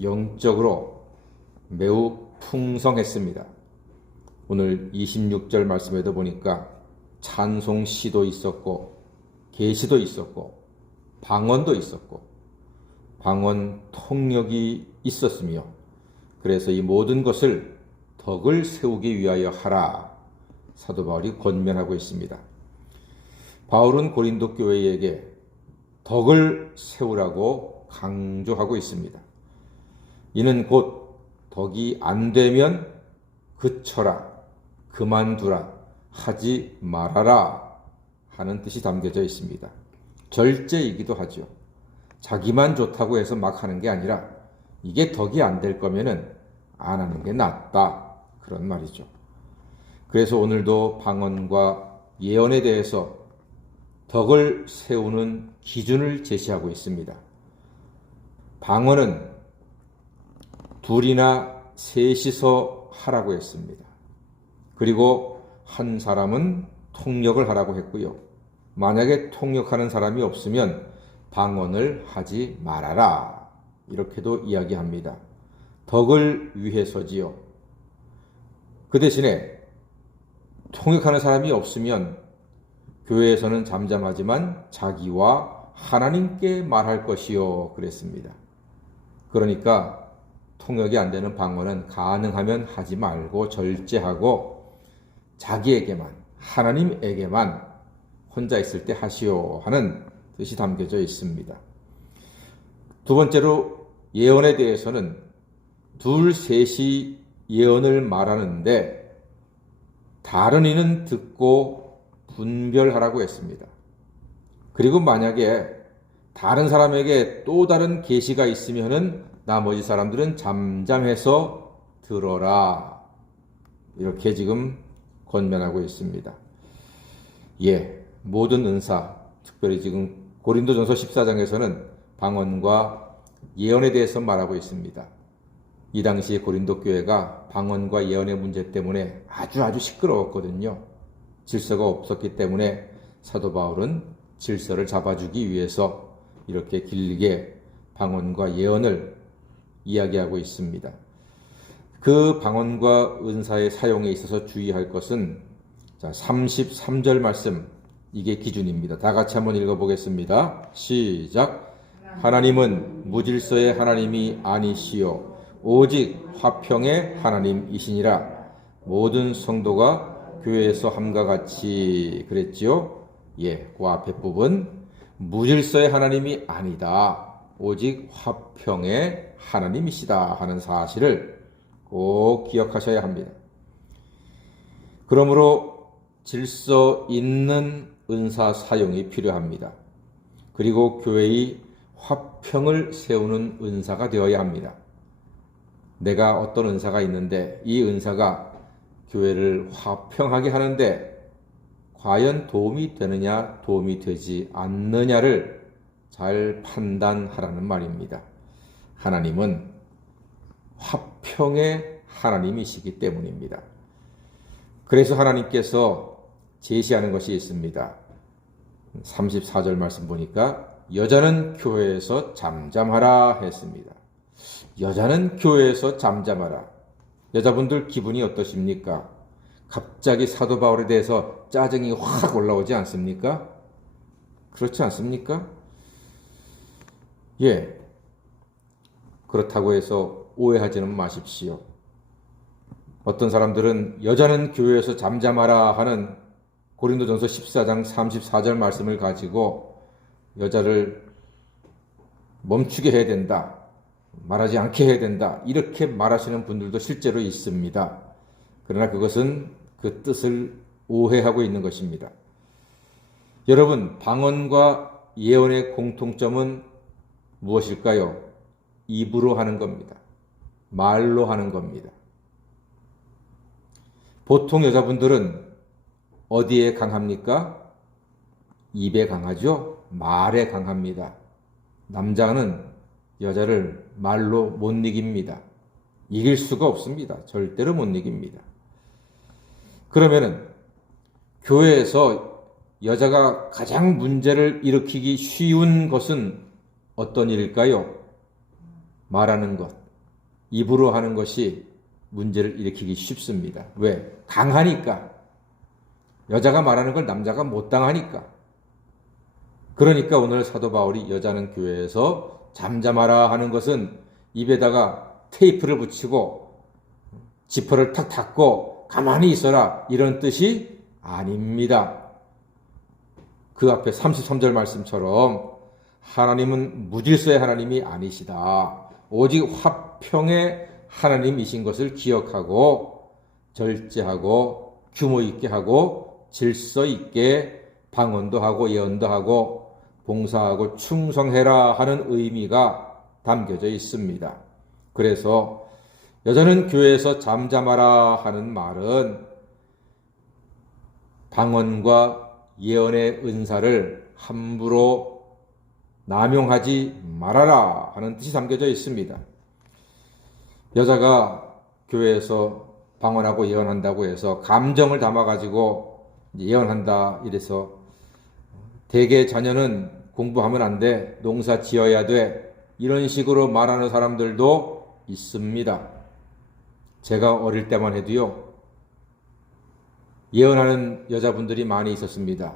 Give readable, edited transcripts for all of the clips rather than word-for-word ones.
영적으로 매우 풍성했습니다. 오늘 26절 말씀에도 보니까 찬송시도 있었고 계시도 있었고 방언도 있었고 방언 통역이 있었으며, 그래서 이 모든 것을 덕을 세우기 위하여 하라, 사도 바울이 권면하고 있습니다. 바울은 고린도 교회에게 덕을 세우라고 강조하고 있습니다. 이는 곧 덕이 안 되면 그쳐라, 그만두라, 하지 말아라 하는 뜻이 담겨져 있습니다. 절제이기도 하죠. 자기만 좋다고 해서 막 하는 게 아니라 이게 덕이 안 될 거면은 안 하는 게 낫다, 그런 말이죠. 그래서 오늘도 방언과 예언에 대해서 덕을 세우는 기준을 제시하고 있습니다. 방언은 둘이나 셋이서 하라고 했습니다. 그리고 한 사람은 통역을 하라고 했고요. 만약에 통역하는 사람이 없으면 방언을 하지 말아라, 이렇게도 이야기합니다. 덕을 위해서지요. 그 대신에 통역하는 사람이 없으면 교회에서는 잠잠하지만 자기와 하나님께 말할 것이요, 그랬습니다. 그러니까 통역이 안 되는 방언은 가능하면 하지 말고 절제하고 자기에게만, 하나님에게만 혼자 있을 때 하시오 하는 뜻이 담겨져 있습니다. 두 번째로 예언에 대해서는 둘, 셋이 예언을 말하는데 다른 이는 듣고 분별하라고 했습니다. 그리고 만약에 다른 사람에게 또 다른 계시가 있으면은 나머지 사람들은 잠잠해서 들어라, 이렇게 지금 권면하고 있습니다. 모든 은사, 특별히 지금 고린도전서 14장에서는 방언과 예언에 대해서 말하고 있습니다. 이 당시에 고린도 교회가 방언과 예언의 문제 때문에 아주 시끄러웠거든요. 질서가 없었기 때문에 사도 바울은 질서를 잡아주기 위해서 이렇게 길게 방언과 예언을 이야기하고 있습니다. 그 방언과 은사의 사용에 있어서 주의할 것은 33절 말씀, 이게 기준입니다. 다 같이 한번 읽어보겠습니다. 시작. 하나님은 무질서의 하나님이 아니시요 오직 화평의 하나님이시니라. 모든 성도가 교회에서 함과 같이 그랬지요. 그 앞에 부분, 무질서의 하나님이 아니다, 오직 화평의 하나님이시다 하는 사실을 꼭 기억하셔야 합니다. 그러므로 질서 있는 은사 사용이 필요합니다. 그리고 교회의 화평을 세우는 은사가 되어야 합니다. 내가 어떤 은사가 있는데 이 은사가 교회를 화평하게 하는데 과연 도움이 되느냐, 도움이 되지 않느냐를 잘 판단하라는 말입니다. 하나님은 화평의 하나님이시기 때문입니다. 그래서 하나님께서 제시하는 것이 있습니다. 34절 말씀 보니까 여자는 교회에서 잠잠하라 했습니다. 여자는 교회에서 잠잠하라. 여자분들 기분이 어떠십니까? 갑자기 사도 바울에 대해서 짜증이 확 올라오지 않습니까? 그렇지 않습니까? 그렇다고 해서 오해하지는 마십시오. 어떤 사람들은 여자는 교회에서 잠잠하라 하는 고린도전서 14장 34절 말씀을 가지고 여자를 멈추게 해야 된다, 말하지 않게 해야 된다, 이렇게 말하시는 분들도 실제로 있습니다. 그러나 그것은 그 뜻을 오해하고 있는 것입니다. 여러분, 방언과 예언의 공통점은 무엇일까요? 입으로 하는 겁니다. 말로 하는 겁니다. 보통 여자분들은 어디에 강합니까? 입에 강하죠? 말에 강합니다. 남자는 여자를 말로 못 이깁니다. 이길 수가 없습니다. 절대로 못 이깁니다. 그러면은 교회에서 여자가 가장 문제를 일으키기 쉬운 것은 어떤 일일까요? 말하는 것, 입으로 하는 것이 문제를 일으키기 쉽습니다. 왜? 강하니까. 여자가 말하는 걸 남자가 못 당하니까. 그러니까 오늘 사도 바울이 여자는 교회에서 잠잠하라 하는 것은 입에다가 테이프를 붙이고 지퍼를 탁 닫고 가만히 있어라 이런 뜻이 아닙니다. 그 앞에 33절 말씀처럼 하나님은 무질서의 하나님이 아니시다. 오직 화평의 하나님이신 것을 기억하고 절제하고 규모 있게 하고 질서 있게 방언도 하고 예언도 하고 봉사하고 충성해라 하는 의미가 담겨져 있습니다. 그래서 여자는 교회에서 잠잠하라 하는 말은 방언과 예언의 은사를 함부로 남용하지 말아라 하는 뜻이 담겨져 있습니다. 여자가 교회에서 방언하고 예언한다고 해서 감정을 담아가지고 예언한다 이래서 대개 자녀는 공부하면 안 돼, 농사 지어야 돼 이런 식으로 말하는 사람들도 있습니다. 제가 어릴 때만 해도요 예언하는 여자분들이 많이 있었습니다.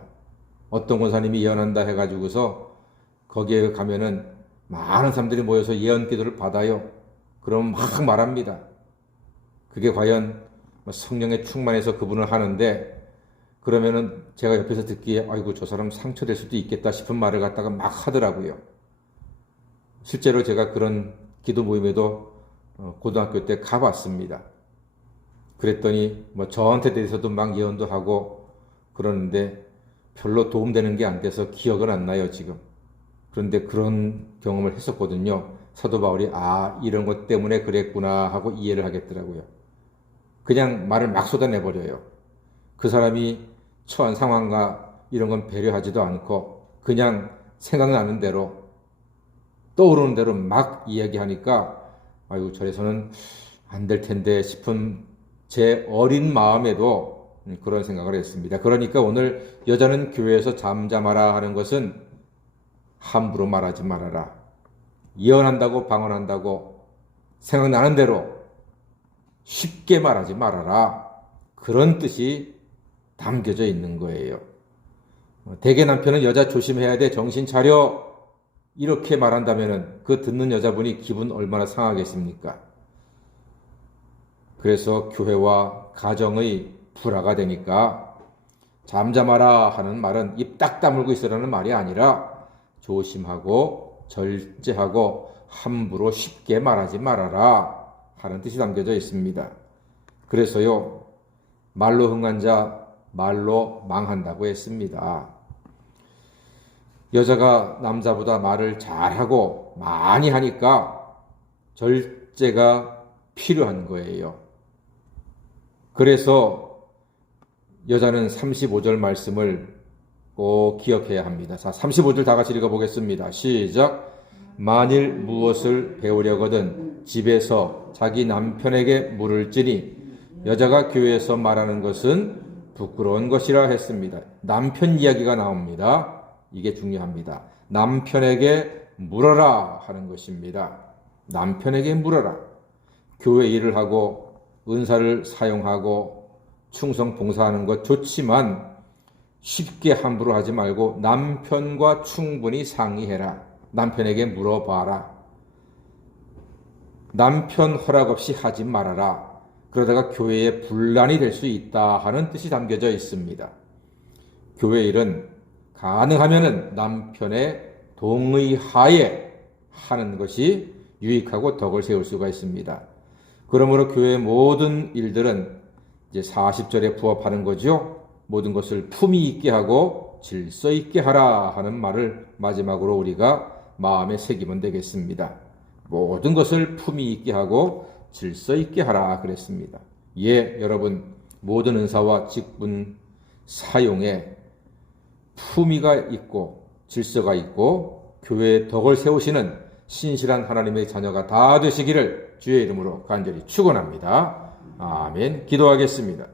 어떤 권사님이 예언한다 해가지고서 거기에 가면은 많은 사람들이 모여서 예언 기도를 받아요. 그럼 막 말합니다. 그게 과연 성령에 충만해서 그분을 하는데 그러면은 제가 옆에서 듣기에 아이고 저 사람 상처될 수도 있겠다 싶은 말을 갖다가 막 하더라고요. 실제로 제가 그런 기도 모임에도 고등학교 때 가봤습니다. 그랬더니 뭐 저한테 대해서도 막 예언도 하고 그러는데 별로 도움되는 게 안 돼서 기억은 안 나요 지금. 그런데 그런 경험을 했었거든요. 사도 바울이 이런 것 때문에 그랬구나 하고 이해를 하겠더라고요. 그냥 말을 막 쏟아내버려요. 그 사람이 처한 상황과 이런 건 배려하지도 않고 그냥 생각나는 대로 떠오르는 대로 막 이야기하니까 아이고 저래서는 안 될 텐데 싶은 제 어린 마음에도 그런 생각을 했습니다. 그러니까 오늘 여자는 교회에서 잠잠하라 하는 것은 함부로 말하지 말아라. 예언한다고 방언한다고 생각나는 대로 쉽게 말하지 말아라. 그런 뜻이 담겨져 있는 거예요. 대개 남편은 여자 조심해야 돼. 정신 차려. 이렇게 말한다면 그 듣는 여자분이 기분 얼마나 상하겠습니까? 그래서 교회와 가정의 불화가 되니까 잠잠하라 하는 말은 입 딱 다물고 있으라는 말이 아니라 조심하고 절제하고 함부로 쉽게 말하지 말아라 하는 뜻이 담겨져 있습니다. 그래서요 말로 흥한 자 말로 망한다고 했습니다. 여자가 남자보다 말을 잘하고 많이 하니까 절제가 필요한 거예요. 그래서 여자는 35절 말씀을 꼭 기억해야 합니다. 자, 35절 다 같이 읽어보겠습니다. 시작. 만일 무엇을 배우려거든 집에서 자기 남편에게 물을지니 여자가 교회에서 말하는 것은 부끄러운 것이라 했습니다. 남편 이야기가 나옵니다. 이게 중요합니다. 남편에게 물어라 하는 것입니다. 남편에게 물어라. 교회 일을 하고 은사를 사용하고 충성 봉사하는 것 좋지만 쉽게 함부로 하지 말고 남편과 충분히 상의해라. 남편에게 물어봐라. 남편 허락 없이 하지 말아라. 그러다가 교회에 분란이 될 수 있다 하는 뜻이 담겨져 있습니다. 교회 일은 가능하면은 남편의 동의하에 하는 것이 유익하고 덕을 세울 수가 있습니다. 그러므로 교회의 모든 일들은 이제 40절에 부합하는 거죠. 모든 것을 품위 있게 하고 질서 있게 하라 하는 말을 마지막으로 우리가 마음에 새기면 되겠습니다. 모든 것을 품위 있게 하고 질서 있게 하라 그랬습니다. 예, 여러분 모든 은사와 직분 사용에 품위가 있고 질서가 있고 교회의 덕을 세우시는 신실한 하나님의 자녀가 다 되시기를 주의 이름으로 간절히 축원합니다. 아멘. 기도하겠습니다.